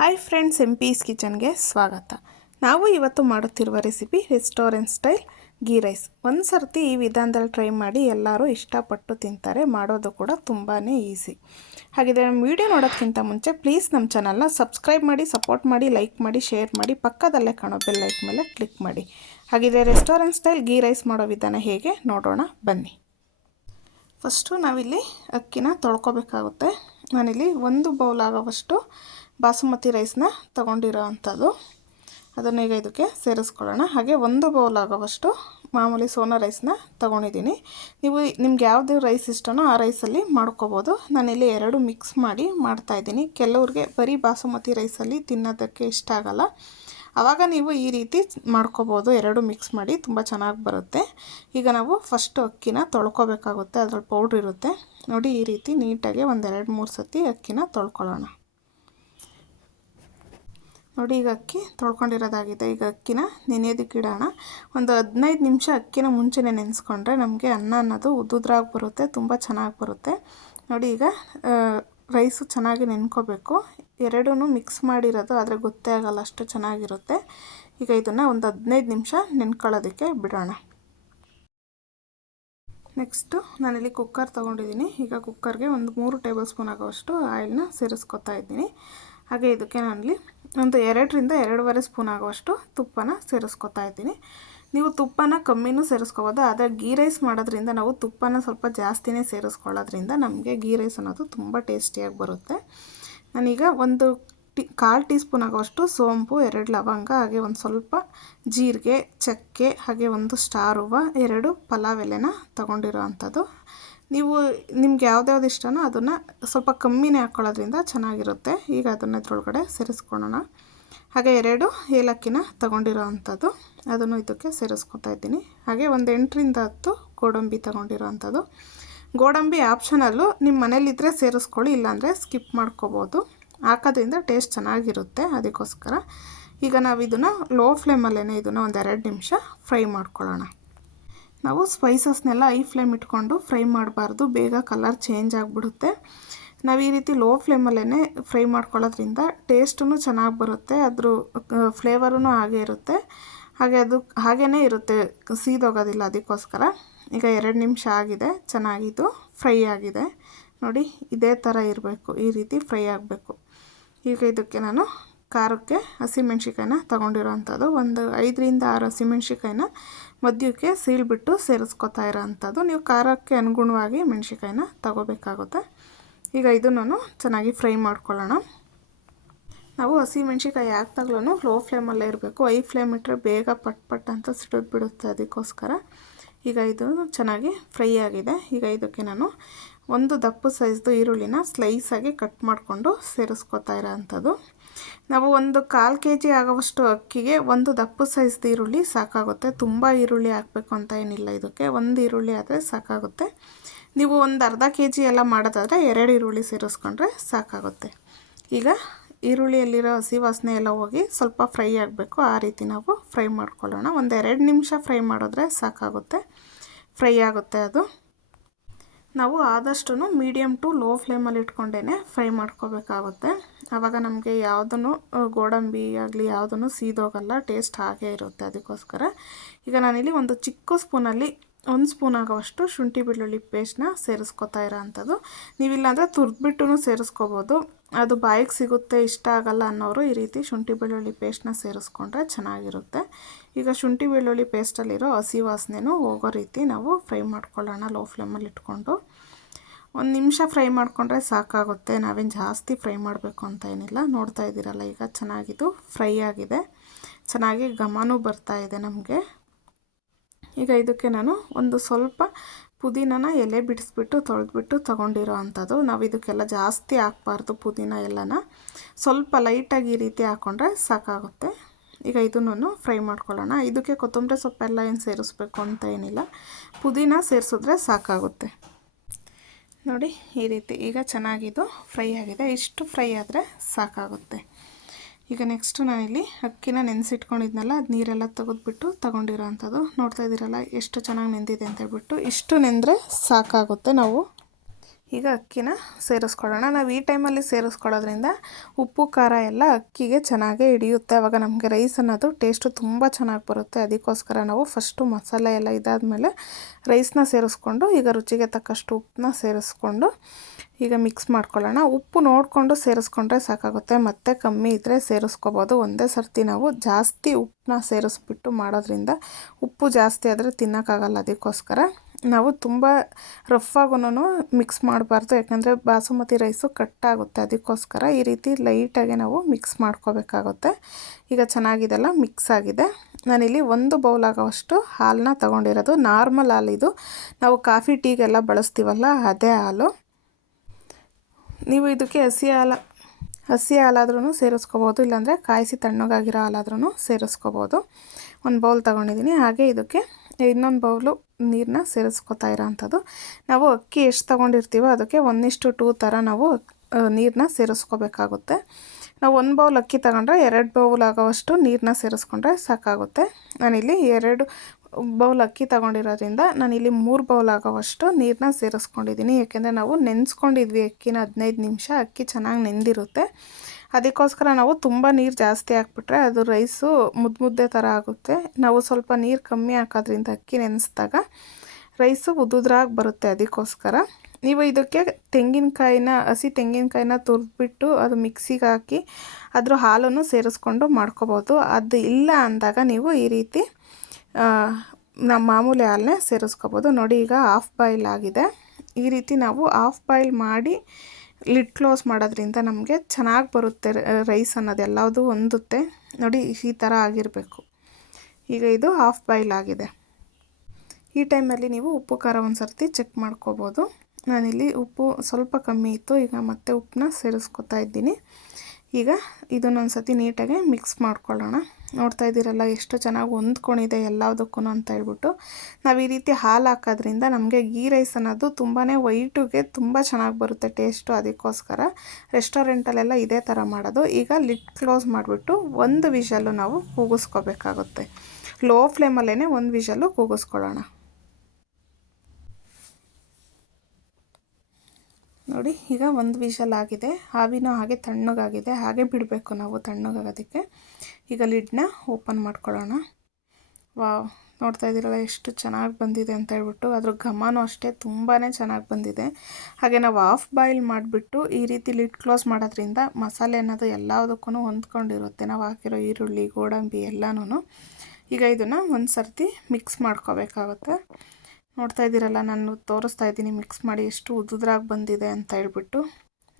Hi friends M peace ಕಿಚನ್ಗೆ ಸ್ವಾಗತ. ನಾವು ಇವತ್ತು ಮಾಡುತ್ತಿರುವ recipe restaurant style ghee rice ಒಂದು ಸರ್ತಿ ಈ ವಿಧಾನದಲ್ಲಿ ಟ್ರೈ ಮಾಡಿ ಎಲ್ಲರೂ ಇಷ್ಟಪಟ್ಟು ತಿಂತಾರೆ. ಮಾಡೋದು ಕೂಡ ತುಂಬಾ ಈಸಿ ಹಾಗಿದ್ರೆ ನಮ್ಮ ವಿಡಿಯೋ ನೋಡೋದಕ್ಕಿಂತ ಮುಂಚೆ ಪ್ಲೀಸ್ ನಮ್ಮ ಚಾನಲ್ನ ಸಬ್ಸ್ಕ್ರೈಬ್ ಮಾಡಿ ಸಪೋರ್ಟ್ ಮಾಡಿ ಲೈಕ್ ಮಾಡಿ ಶೇರ್ ಮಾಡಿ, ಪಕ್ಕದಲ್ಲೇ ಕಾಣೋ ಬೆಲ್ ಲೈಕ್ ಮೇಲೆ ಕ್ಲಿಕ್ ಮಾಡಿ. ಹಾಗಿದ್ರೆ ರೆಸ್ಟೋರೆಂಟ್ ಸ್ಟೈಲ್ ಗೀ ರೈಸ್ ಮಾಡೋ ವಿಧಾನ ಹೇಗೆ ನೋಡೋಣ ಬನ್ನಿ. ಫಸ್ಟು ನಾವಿಲ್ಲಿ ಅಕ್ಕಿನ ತೊಳ್ಕೊಬೇಕಾಗುತ್ತೆ. ನಾನಿಲ್ಲಿ ಒಂದು ಬೌಲ್ ಆಗೋವಷ್ಟು ಬಾಸುಮತಿ ರೈಸ್ನ ತೊಗೊಂಡಿರೋ ಅಂಥದ್ದು. ಅದನ್ನು ಈಗ ಇದಕ್ಕೆ ಸೇರಿಸ್ಕೊಳ್ಳೋಣ. ಹಾಗೆ ಒಂದು ಬೌಲ್ ಆಗೋವಷ್ಟು ಮಾಮೂಲಿ ಸೋನಾ ರೈಸ್ನ ತೊಗೊಂಡಿದ್ದೀನಿ. ನೀವು ನಿಮ್ಗೆ ಯಾವುದು ರೈಸ್ ಇಷ್ಟನೋ ಆ ರೈಸಲ್ಲಿ ಮಾಡ್ಕೋಬೋದು. ನಾನಿಲ್ಲಿ ಎರಡು ಮಿಕ್ಸ್ ಮಾಡಿ ಮಾಡ್ತಾಯಿದ್ದೀನಿ ಕೆಲವ್ರಿಗೆ ಬರೀ ಬಾಸುಮತಿ ರೈಸಲ್ಲಿ ತಿನ್ನೋದಕ್ಕೆ ಇಷ್ಟ ಆಗೋಲ್ಲ. ಆವಾಗ ನೀವು ಈ ರೀತಿ ಮಾಡ್ಕೋಬೋದು. ಎರಡು ಮಿಕ್ಸ್ ಮಾಡಿ ತುಂಬ ಚೆನ್ನಾಗಿ ಬರುತ್ತೆ. ಈಗ ನಾವು ಫಸ್ಟು ಅಕ್ಕಿನ ತೊಳ್ಕೊಬೇಕಾಗುತ್ತೆ. ಅದ್ರಲ್ಲಿ ಪೌಡ್ರ್ ಇರುತ್ತೆ. ನೋಡಿ ಈ ರೀತಿ ನೀಟಾಗಿ ಒಂದೆರಡು ಮೂರು ಸತಿ ಅಕ್ಕಿನ ತೊಳ್ಕೊಳ್ಳೋಣ. ನೋಡಿ, ಈಗ ಅಕ್ಕಿ ತೊಳ್ಕೊಂಡಿರೋದಾಗಿದೆ. ಈಗ ಅಕ್ಕಿನ ನೆನೆಯೋದಕ್ಕೆ ಇಡೋಣ ಒಂದು ಹದಿನೈದು ನಿಮಿಷ ಅಕ್ಕಿನ ಮುಂಚೆನೇ ನೆನೆಸ್ಕೊಂಡ್ರೆ ನಮಗೆ ಅನ್ನ ಅನ್ನೋದು ಉದ್ದುದ್ರಾಗಿ ಬರುತ್ತೆ, ತುಂಬ ಚೆನ್ನಾಗಿ ಬರುತ್ತೆ. ನೋಡಿ, ಈಗ ರೈಸು ಚೆನ್ನಾಗಿ ನೆನ್ಕೋಬೇಕು. ಎರಡೂ ಮಿಕ್ಸ್ ಮಾಡಿರೋದು, ಆದರೆ ಗೊತ್ತೇ ಆಗಲ್ಲ ಅಷ್ಟು ಚೆನ್ನಾಗಿರುತ್ತೆ. ಈಗ ಇದನ್ನು ಒಂದು ಹದಿನೈದು ನಿಮಿಷ ನೆನ್ಕೊಳ್ಳೋದಕ್ಕೆ ಬಿಡೋಣ. ನೆಕ್ಸ್ಟು, ನಾನಿಲ್ಲಿ ಕುಕ್ಕರ್ ತೊಗೊಂಡಿದ್ದೀನಿ. ಈಗ ಕುಕ್ಕರ್ಗೆ ಒಂದು ಮೂರು ಟೇಬಲ್ ಸ್ಪೂನ್ ಆಗೋಷ್ಟು ಆಯಿಲ್ನ ಸೇರಿಸ್ಕೊತಾ ಇದ್ದೀನಿ. ಹಾಗೆ ಇದಕ್ಕೆ ನಾನಲ್ಲಿ ಒಂದು ಎರಡರಿಂದ ಎರಡೂವರೆ ಸ್ಪೂನ್ ಆಗುವಷ್ಟು ತುಪ್ಪನ ಸೇರಿಸ್ಕೊತಾ ಇದ್ದೀನಿ. ನೀವು ತುಪ್ಪನ ಕಮ್ಮಿನೂ ಸೇರಿಸ್ಕೋಬೋದು, ಆದರೆ ಗೀ ರೈಸ್ ಮಾಡೋದ್ರಿಂದ ನಾವು ತುಪ್ಪನ ಸ್ವಲ್ಪ ಜಾಸ್ತಿನೇ ಸೇರಿಸ್ಕೊಳ್ಳೋದ್ರಿಂದ ನಮಗೆ ಗೀ ರೈಸ್ ಅನ್ನೋದು ತುಂಬ ಟೇಸ್ಟಿಯಾಗಿ ಬರುತ್ತೆ. ನಾನೀಗ ಒಂದು ಟಿ, ಕಾಲು ಟೀ ಸ್ಪೂನ್ ಆಗುವಷ್ಟು ಸೋಂಪು, ಎರಡು ಲವಂಗ, ಹಾಗೆ ಒಂದು ಸ್ವಲ್ಪ ಜೀರಿಗೆ, ಚಕ್ಕೆ, ಹಾಗೆ ಒಂದು ಸ್ಟಾರ್ ಹೂವು, ಎರಡು ಪಲಾವ್ ಎಲೆನ ತೊಗೊಂಡಿರೋ ಅಂಥದ್ದು ನೀವು, ನಿಮ್ಗೆ ಯಾವ್ದ್ಯಾವ್ದು ಇಷ್ಟನೋ ಅದನ್ನು ಸ್ವಲ್ಪ ಕಮ್ಮಿನೇ ಹಾಕ್ಕೊಳ್ಳೋದ್ರಿಂದ ಚೆನ್ನಾಗಿರುತ್ತೆ. ಈಗ ಅದನ್ನು ಇದ್ರೊಳಗಡೆ ಸೇರಿಸ್ಕೊಳ್ಳೋಣ ಹಾಗೆ ಎರಡು ಏಲಕ್ಕಿನ ತಗೊಂಡಿರೋ ಅಂಥದ್ದು. ಅದನ್ನು ಇದಕ್ಕೆ ಸೇರಿಸ್ಕೊತಾ ಇದ್ದೀನಿ. ಹಾಗೆ ಒಂದು ಎಂಟರಿಂದ ಹತ್ತು ಗೋಡಂಬಿ ತಗೊಂಡಿರೋ ಅಂಥದ್ದು. ಗೋಡಂಬಿ ಆಪ್ಷನಲ್ಲು ನಿಮ್ಮ ಮನೇಲಿದ್ದರೆ ಸೇರಿಸ್ಕೊಳ್ಳಿ, ಇಲ್ಲಾಂದರೆ ಸ್ಕಿಪ್ ಮಾಡ್ಕೋಬೋದು. ಹಾಕೋದ್ರಿಂದ ಟೇಸ್ಟ್ ಚೆನ್ನಾಗಿರುತ್ತೆ ಅದಕ್ಕೋಸ್ಕರ. ಈಗ ನಾವು ಇದನ್ನು ಲೋ ಫ್ಲೇಮಲ್ಲೇ ಇದನ್ನು ಒಂದು ಎರಡು ನಿಮಿಷ ಫ್ರೈ ಮಾಡ್ಕೊಳ್ಳೋಣ. ನಾವು ಸ್ಪೈಸಸ್ನೆಲ್ಲ ಐ ಫ್ಲೇಮ್ ಇಟ್ಕೊಂಡು ಫ್ರೈ ಮಾಡಬಾರ್ದು. ಬೇಗ ಕಲರ್ ಚೇಂಜ್ ಆಗಿಬಿಡುತ್ತೆ. ನಾವು ಈ ರೀತಿ ಲೋ ಫ್ಲೇಮಲ್ಲೇ ಫ್ರೈ ಮಾಡ್ಕೊಳ್ಳೋದ್ರಿಂದ ಟೇಸ್ಟೂ ಚೆನ್ನಾಗಿ ಬರುತ್ತೆ. ಅದ್ರ ಫ್ಲೇವರೂ ಹಾಗೆ ಇರುತ್ತೆ. ಹಾಗೆ ಅದು ಹಾಗೇ ಇರುತ್ತೆ. ಸೀದೋಗೋದಿಲ್ಲ ಅದಕ್ಕೋಸ್ಕರ. ಈಗ ಎರಡು ನಿಮಿಷ ಆಗಿದೆ. ಚೆನ್ನಾಗಿದ್ದು ಫ್ರೈ ಆಗಿದೆ. ನೋಡಿ, ಇದೇ ಥರ ಇರಬೇಕು. ಈ ರೀತಿ ಫ್ರೈ ಆಗಬೇಕು. ಈಗ ಇದಕ್ಕೆ ನಾನು ಖಾರಕ್ಕೆ ಹಸಿಮೆಣ್ಸಿಕಾಯಿನ ತೊಗೊಂಡಿರೋ ಅಂಥದ್ದು ಒಂದು ಐದರಿಂದ ಆರು ಹಸಿಮೆಣ್ಸಿಕಾಯಿನ ಮಧ್ಯಕ್ಕೆ ಸೀಳ್ಬಿಟ್ಟು ಸೇರಿಸ್ಕೊತಾ ಇರೋ ಅಂಥದ್ದು ನೀವು ಖಾರಕ್ಕೆ ಅನುಗುಣವಾಗಿ ಮೆಣ್ಸಿಕಾಯಿನ ತಗೋಬೇಕಾಗುತ್ತೆ. ಈಗ ಇದನ್ನು ಚೆನ್ನಾಗಿ ಫ್ರೈ ಮಾಡ್ಕೊಳ್ಳೋಣ. ನಾವು ಹಸಿ ಮೆಣ್ಸಿಕಾಯಿ ಹಾಕ್ದಾಗ್ಲೂ ಲೋ ಫ್ಲೇಮಲ್ಲೇ ಇರಬೇಕು. ಐ ಫ್ಲೇಮ್ ಇಟ್ಟರೆ ಬೇಗ ಪಟ್ ಪಟ್ ಅಂತ ಸಿಡಿದು ಬಿಡುತ್ತೆ ಅದಕ್ಕೋಸ್ಕರ. ಈಗ ಇದು ಚೆನ್ನಾಗಿ ಫ್ರೈ ಆಗಿದೆ. ಈಗ ಇದಕ್ಕೆ ನಾನು ಒಂದು ದಪ್ಪ ಸೈಜ್ದು ಈರುಳ್ಳಿನ ಸ್ಲೈಸಾಗಿ ಕಟ್ ಮಾಡಿಕೊಂಡು ಸೇರಿಸ್ಕೊತಾ ಇರೋ ಅಂಥದ್ದು ನಾವು ಒಂದು ಕಾಲು ಕೆ ಜಿ ಆಗೋವಷ್ಟು ಅಕ್ಕಿಗೆ ಒಂದು ದಪ್ಪ ಸೈಜ್ದು ಈರುಳ್ಳಿ ಸಾಕಾಗುತ್ತೆ. ತುಂಬ ಈರುಳ್ಳಿ ಹಾಕಬೇಕು ಅಂತ ಏನಿಲ್ಲ ಇದಕ್ಕೆ. ಒಂದು ಈರುಳ್ಳಿ ಆದರೆ ಸಾಕಾಗುತ್ತೆ. ನೀವು ಒಂದು ಅರ್ಧ ಕೆ ಜಿ ಎಲ್ಲ ಮಾಡೋದಾದರೆ ಎರಡು ಈರುಳ್ಳಿ ಸೇರಿಸ್ಕೊಂಡ್ರೆ ಸಾಕಾಗುತ್ತೆ. ಈಗ ಈರುಳ್ಳಿಯಲ್ಲಿರೋ ಹಸಿ ವಾಸನೆ ಎಲ್ಲ ಹೋಗಿ ಸ್ವಲ್ಪ ಫ್ರೈ ಆಗಬೇಕು. ಆ ರೀತಿ ನಾವು ಫ್ರೈ ಮಾಡ್ಕೊಳ್ಳೋಣ. ಒಂದು ಎರಡು ನಿಮಿಷ ಫ್ರೈ ಮಾಡಿದ್ರೆ ಸಾಕಾಗುತ್ತೆ. ಫ್ರೈ ಆಗುತ್ತೆ ಅದು. ನಾವು ಆದಷ್ಟು ಮೀಡಿಯಮ್ ಟು ಲೋ ಫ್ಲೇಮಲ್ಲಿ ಇಟ್ಕೊಂಡೇ ಫ್ರೈ ಮಾಡ್ಕೋಬೇಕಾಗುತ್ತೆ. ಆವಾಗ ನಮಗೆ ಯಾವುದನ್ನು ಗೋಡಂಬಿ ಆಗಲಿ ಯಾವುದನ್ನು ಸೀದೋಗಲ್ಲ ಟೇಸ್ಟ್ ಹಾಗೇ ಇರುತ್ತೆ ಅದಕ್ಕೋಸ್ಕರ. ಈಗ ನಾನಿಲ್ಲಿ ಒಂದು ಚಿಕ್ಕ ಸ್ಪೂನಲ್ಲಿ ಒಂದು ಸ್ಪೂನ್ ಆಗೋವಷ್ಟು ಶುಂಠಿ ಬೆಳ್ಳುಳ್ಳಿ ಪೇಸ್ಟ್ನ ಸೇರಿಸ್ಕೊತಾ ಇರೋ ಅಂಥದ್ದು ನೀವಿಲ್ಲಾಂದರೆ ತುರ್ದ್ಬಿಟ್ಟು ಸೇರಿಸ್ಕೋಬೋದು. ಅದು ಬಾಯಿಗೆ ಸಿಗುತ್ತೆ, ಇಷ್ಟ ಆಗಲ್ಲ ಅನ್ನೋರು ಈ ರೀತಿ ಶುಂಠಿ ಬೆಳ್ಳುಳ್ಳಿ ಪೇಸ್ಟ್ನ ಸೇರಿಸ್ಕೊಂಡ್ರೆ ಚೆನ್ನಾಗಿರುತ್ತೆ. ಈಗ ಶುಂಠಿ ಬೆಳ್ಳುಳ್ಳಿ ಪೇಸ್ಟಲ್ಲಿರೋ ಹಸಿ ವಾಸನೆನೂ ಹೋಗೋ ರೀತಿ ನಾವು ಫ್ರೈ ಮಾಡ್ಕೊಳ್ಳೋಣ ಲೋ ಫ್ಲೇಮಲ್ಲಿ ಇಟ್ಕೊಂಡು. ಒಂದು ನಿಮಿಷ ಫ್ರೈ ಮಾಡಿಕೊಂಡ್ರೆ ಸಾಕಾಗುತ್ತೆ. ನಾವೇನು ಜಾಸ್ತಿ ಫ್ರೈ ಮಾಡಬೇಕು ಅಂತ ಏನಿಲ್ಲ. ನೋಡ್ತಾ ಇದ್ದೀರಲ್ಲ, ಈಗ ಚೆನ್ನಾಗಿದ್ದು ಫ್ರೈ ಆಗಿದೆ. ಚೆನ್ನಾಗಿ ಘಮನೂ ಬರ್ತಾ ಇದೆ ನಮಗೆ. ಈಗ ಇದಕ್ಕೆ ನಾನು ಒಂದು ಸ್ವಲ್ಪ ಪುದೀನನ ಎಲೆ ಬಿಡಿಸ್ಬಿಟ್ಟು, ತೊಳೆದ್ಬಿಟ್ಟು ತೊಗೊಂಡಿರೋ ಅಂಥದ್ದು. ನಾವು ಇದಕ್ಕೆಲ್ಲ ಜಾಸ್ತಿ ಹಾಕ್ಬಾರ್ದು ಪುದೀನ ಎಲ್ಲನ. ಸ್ವಲ್ಪ ಲೈಟಾಗಿ ಈ ರೀತಿ ಹಾಕ್ಕೊಂಡ್ರೆ ಸಾಕಾಗುತ್ತೆ. ಈಗ ಇದನ್ನು ಫ್ರೈ ಮಾಡ್ಕೊಳ್ಳೋಣ. ಇದಕ್ಕೆ ಕೊತ್ತಂಬರಿ ಸೊಪ್ಪೆಲ್ಲ ಏನು ಸೇರಿಸ್ಬೇಕು ಅಂತ ಏನಿಲ್ಲ. ಪುದೀನ ಸೇರಿಸಿದ್ರೆ ಸಾಕಾಗುತ್ತೆ. ನೋಡಿ ಈ ರೀತಿ ಈಗ ಚೆನ್ನಾಗಿದು ಫ್ರೈ ಆಗಿದೆ. ಇಷ್ಟು ಫ್ರೈ ಆದರೆ ಸಾಕಾಗುತ್ತೆ. ಈಗ ನೆಕ್ಸ್ಟು ನಾನಿಲ್ಲಿ ಅಕ್ಕಿನ ನೆನೆಸಿಟ್ಕೊಂಡಿದ್ನಲ್ಲ, ಅದು ನೀರೆಲ್ಲ ತೆಗೆದುಬಿಟ್ಟು ತಗೊಂಡಿರೋ ಅಂಥದ್ದು ನೋಡ್ತಾ ಇದ್ದೀರಲ್ಲ, ಎಷ್ಟು ಚೆನ್ನಾಗಿ ನೆಂದಿದೆ ಅಂತ ಹೇಳ್ಬಿಟ್ಟು. ಇಷ್ಟು ನೆಂದರೆ ಸಾಕಾಗುತ್ತೆ ನಾವು ಈಗ ಅಕ್ಕಿನ ಸೇರಿಸ್ಕೊಳ್ಳೋಣ. ನಾವು ಈ ಟೈಮಲ್ಲಿ ಸೇರಿಸ್ಕೊಳ್ಳೋದ್ರಿಂದ ಉಪ್ಪು, ಖಾರ ಎಲ್ಲ ಅಕ್ಕಿಗೆ ಚೆನ್ನಾಗೇ ಹಿಡಿಯುತ್ತೆ. ಆವಾಗ ನಮಗೆ ರೈಸ್ ಅನ್ನೋದು ಟೇಸ್ಟು ತುಂಬ ಚೆನ್ನಾಗಿ ಬರುತ್ತೆ. ಅದಕ್ಕೋಸ್ಕರ ನಾವು ಫಸ್ಟು ಮಸಾಲೆ ಎಲ್ಲ ಇದಾದಮೇಲೆ ರೈಸ್ನ ಸೇರಿಸ್ಕೊಂಡು, ಈಗ ರುಚಿಗೆ ತಕ್ಕಷ್ಟು ಉಪ್ಪನ್ನ ಸೇರಿಸ್ಕೊಂಡು ಈಗ ಮಿಕ್ಸ್ ಮಾಡ್ಕೊಳ್ಳೋಣ. ಉಪ್ಪು ನೋಡಿಕೊಂಡು ಸೇರಿಸ್ಕೊಂಡ್ರೆ ಸಾಕಾಗುತ್ತೆ. ಮತ್ತೆ ಕಮ್ಮಿ ಇದ್ದರೆ ಸೇರಿಸ್ಕೋಬೋದು. ಒಂದೇ ಸರ್ತಿ ನಾವು ಜಾಸ್ತಿ ಉಪ್ಪನ್ನ ಸೇರಿಸ್ಬಿಟ್ಟು ಮಾಡೋದ್ರಿಂದ ಉಪ್ಪು ಜಾಸ್ತಿ ಆದರೆ ತಿನ್ನೋಕ್ಕಾಗಲ್ಲ. ಅದಕ್ಕೋಸ್ಕರ ನಾವು ತುಂಬ ರಫ್ಫಾಗೂ ಮಿಕ್ಸ್ ಮಾಡಬಾರ್ದು. ಯಾಕಂದರೆ ಬಾಸುಮತಿ ರೈಸು ಕಟ್ಟಾಗುತ್ತೆ. ಅದಕ್ಕೋಸ್ಕರ ಈ ರೀತಿ ಲೈಟಾಗಿ ನಾವು ಮಿಕ್ಸ್ ಮಾಡ್ಕೋಬೇಕಾಗುತ್ತೆ. ಈಗ ಚೆನ್ನಾಗಿದೆಲ್ಲ ಮಿಕ್ಸ್ ಆಗಿದೆ. ನಾನಿಲ್ಲಿ ಒಂದು ಬೌಲ್ ಆಗೋವಷ್ಟು ಹಾಲನ್ನ ತೊಗೊಂಡಿರೋದು. ನಾರ್ಮಲ್ ಹಾಲು ಇದು. ನಾವು ಕಾಫಿ ಟೀಗೆಲ್ಲ ಬಳಸ್ತೀವಲ್ಲ ಅದೇ ಹಾಲು. ನೀವು ಇದಕ್ಕೆ ಹಸಿ ಹಾಲು, ಹಸಿ ಹಾಲಾದ್ರೂ ಸೇರಿಸ್ಕೋಬೋದು. ಇಲ್ಲಾಂದರೆ ಕಾಯಿಸಿ ತಣ್ಣಗಾಗಿರೋ ಹಾಲಾದ್ರೂ ಸೇರಿಸ್ಕೋಬೋದು. ಒಂದು ಬೌಲ್ ತೊಗೊಂಡಿದ್ದೀನಿ. ಹಾಗೆ ಇದಕ್ಕೆ ಇನ್ನೊಂದು ಬೌಲು ನೀರನ್ನ ಸೇರಿಸ್ಕೊತಾ ಇರೋ ಅಂಥದ್ದು. ನಾವು ಅಕ್ಕಿ ಎಷ್ಟು ತೊಗೊಂಡಿರ್ತೀವೋ ಅದಕ್ಕೆ ಒಂದಿಷ್ಟು ಟೂ ಥರ ನಾವು ನೀರನ್ನ ಸೇರಿಸ್ಕೋಬೇಕಾಗುತ್ತೆ. ನಾವು ಒಂದು ಬೌಲ್ ಅಕ್ಕಿ ತಗೊಂಡ್ರೆ ಎರಡು ಬೌಲ್ ಆಗೋವಷ್ಟು ನೀರನ್ನ ಸೇರಿಸ್ಕೊಂಡ್ರೆ ಸಾಕಾಗುತ್ತೆ. ನಾನಿಲ್ಲಿ ಎರಡು ಬೌಲ್ ಅಕ್ಕಿ ತಗೊಂಡಿರೋದ್ರಿಂದ ನಾನಿಲ್ಲಿ ಮೂರು ಬೌಲ್ ಆಗೋವಷ್ಟು ನೀರನ್ನ ಸೇರಿಸ್ಕೊಂಡಿದ್ದೀನಿ. ಯಾಕೆಂದರೆ ನಾವು ನೆನೆಸ್ಕೊಂಡಿದ್ವಿ ಅಕ್ಕಿನ ಹದಿನೈದು ನಿಮಿಷ ಅಕ್ಕಿ ಚೆನ್ನಾಗಿ ನೆಂದಿರುತ್ತೆ. ಅದಕ್ಕೋಸ್ಕರ ನಾವು ತುಂಬ ನೀರು ಜಾಸ್ತಿ ಹಾಕ್ಬಿಟ್ರೆ ಅದು ರೈಸು ಮುದ್ದೆ ಥರ ಆಗುತ್ತೆ. ನಾವು ಸ್ವಲ್ಪ ನೀರು ಕಮ್ಮಿ ಹಾಕೋದ್ರಿಂದ ಅಕ್ಕಿ ನೆನೆಸಿದಾಗ ರೈಸು ಉದುದ್ರಾಗಿ ಬರುತ್ತೆ ಅದಕ್ಕೋಸ್ಕರ. ನೀವು ಇದಕ್ಕೆ ತೆಂಗಿನಕಾಯಿನ, ಹಸಿ ತೆಂಗಿನಕಾಯಿನ ತುರಿದ್ಬಿಟ್ಟು ಅದು ಮಿಕ್ಸಿಗೆ ಹಾಕಿ ಅದರ ಹಾಲನ್ನು ಸೇರಿಸ್ಕೊಂಡು ಮಾಡ್ಕೋಬೋದು. ಅದು ಇಲ್ಲ ಅಂದಾಗ ನೀವು ಈ ರೀತಿ ನಮ್ಮ ಮಾಮೂಲಿ ಹಾಲನ್ನೇ ಸೇರಿಸ್ಕೋಬೋದು. ನೋಡಿ ಈಗ ಆಫ್ ಬಾಯ್ಲ್ ಆಗಿದೆ. ಈ ರೀತಿ ನಾವು ಆಫ್ ಬಾಯ್ಲ್ ಮಾಡಿ ಲಿಡ್ ಕ್ಲೋಸ್ ಮಾಡೋದ್ರಿಂದ ನಮಗೆ ಚೆನ್ನಾಗಿ ಬರುತ್ತೆ ರೈಸ್ ಅನ್ನೋದು ಎಲ್ಲದೂ ಹೊಂದುತ್ತೆ ನೋಡಿ ಈ ಥರ ಆಗಿರಬೇಕು. ಈಗ ಇದು ಹಾಫ್ ಬಾಯ್ಲ್ ಆಗಿದೆ. ಈ ಟೈಮಲ್ಲಿ ನೀವು ಉಪ್ಪು, ಖಾರ ಒಂದು ಸರ್ತಿ ಚೆಕ್ ಮಾಡ್ಕೋಬೋದು. ನಾನಿಲ್ಲಿ ಉಪ್ಪು ಸ್ವಲ್ಪ ಕಮ್ಮಿ ಇತ್ತು, ಈಗ ಮತ್ತೆ ಉಪ್ಪನ್ನ ಸೇರಿಸ್ಕೊತಾ ಇದ್ದೀನಿ. ಈಗ ಇದನ್ನೊಂದು ಸತಿ ನೀಟಾಗಿ ಮಿಕ್ಸ್ ಮಾಡ್ಕೊಳ್ಳೋಣ. ನೋಡ್ತಾ ಇದ್ದೀರಲ್ಲ, ಎಷ್ಟು ಚೆನ್ನಾಗಿ ಹೊಂದ್ಕೊಂಡಿದೆ ಎಲ್ಲದಕ್ಕೂ ಅಂತ ಹೇಳ್ಬಿಟ್ಟು. ನಾವು ಈ ರೀತಿ ಹಾಲು ಹಾಕೋದ್ರಿಂದ ನಮಗೆ ಗೀ ರೈಸ್ ಅನ್ನೋದು ತುಂಬಾ ವೈಟಿಗೆ ತುಂಬ ಚೆನ್ನಾಗಿ ಬರುತ್ತೆ ಟೇಸ್ಟು. ಅದಕ್ಕೋಸ್ಕರ ರೆಸ್ಟೋರೆಂಟಲ್ಲೆಲ್ಲ ಇದೇ ಥರ ಮಾಡೋದು. ಈಗ ಲಿಡ್ ಕ್ಲೋಸ್ ಮಾಡಿಬಿಟ್ಟು ಒಂದು ವಿಷಲ್ಲು ನಾವು ಕೂಗಿಸ್ಕೋಬೇಕಾಗುತ್ತೆ. ಲೋ ಫ್ಲೇಮಲ್ಲೇ ಒಂದು ವಿಷಲ್ಲು ಕೂಗಿಸ್ಕೊಳ್ಳೋಣ. ನೋಡಿ, ಈಗ ಒಂದು ವಿಷಲ್ ಆಗಿದೆ ಹಾವಿನೂ ಹಾಗೆ ತಣ್ಣಗಾಗಿದೆ. ಹಾಗೆ ಬಿಡಬೇಕು ನಾವು ತಣ್ಣಗಾಗೋದಕ್ಕೆ. ಈಗ ಲಿಡ್ನ ಓಪನ್ ಮಾಡ್ಕೊಳ್ಳೋಣ. ವಾವ್, ನೋಡ್ತಾ ಇದ್ದೀರಲ್ಲ, ಎಷ್ಟು ಚೆನ್ನಾಗಿ ಬಂದಿದೆ ಅಂತ ಹೇಳ್ಬಿಟ್ಟು. ಅದ್ರ ಘಮನೂ ಅಷ್ಟೇ ತುಂಬಾ ಚೆನ್ನಾಗಿ ಬಂದಿದೆ. ಹಾಗೆ ನಾವು ಆಫ್ ಬಾಯ್ಲ್ ಮಾಡಿಬಿಟ್ಟು ಈ ರೀತಿ ಲಿಡ್ ಕ್ಲೋಸ್ ಮಾಡೋದ್ರಿಂದ ಮಸಾಲೆ ಅನ್ನೋದು ಎಲ್ಲದಕ್ಕೂ ಹೊಂದ್ಕೊಂಡಿರುತ್ತೆ. ನಾವು ಹಾಕಿರೋ ಈರುಳ್ಳಿ, ಗೋಡಂಬಿ ಎಲ್ಲನೂ ಈಗ ಇದನ್ನು ಒಂದು ಸರ್ತಿ ಮಿಕ್ಸ್ ಮಾಡ್ಕೋಬೇಕಾಗುತ್ತೆ. ನೋಡ್ತಾ ಇದ್ದೀರಲ್ಲ, ನಾನು ತೋರಿಸ್ತಾ ಇದ್ದೀನಿ ಮಿಕ್ಸ್ ಮಾಡಿ ಎಷ್ಟು ಉದುದ್ರಾಗಿ ಬಂದಿದೆ ಅಂತ ಹೇಳ್ಬಿಟ್ಟು.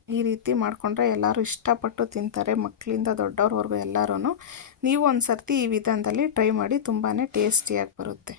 ಈ ರೀತಿ ಮಾಡಿಕೊಂಡ್ರೆ ಎಲ್ಲರೂ ಇಷ್ಟಪಟ್ಟು ತಿಂತಾರೆ ಮಕ್ಕಳಿಂದ ದೊಡ್ಡವ್ರವರೆಗೂ ಎಲ್ಲರೂ ನೀವು ಒಂದು ಸರ್ತಿ ಈ ವಿಧಾನದಲ್ಲಿ ಟ್ರೈ ಮಾಡಿ ತುಂಬಾ ಟೇಸ್ಟಿಯಾಗಿ ಬರುತ್ತೆ.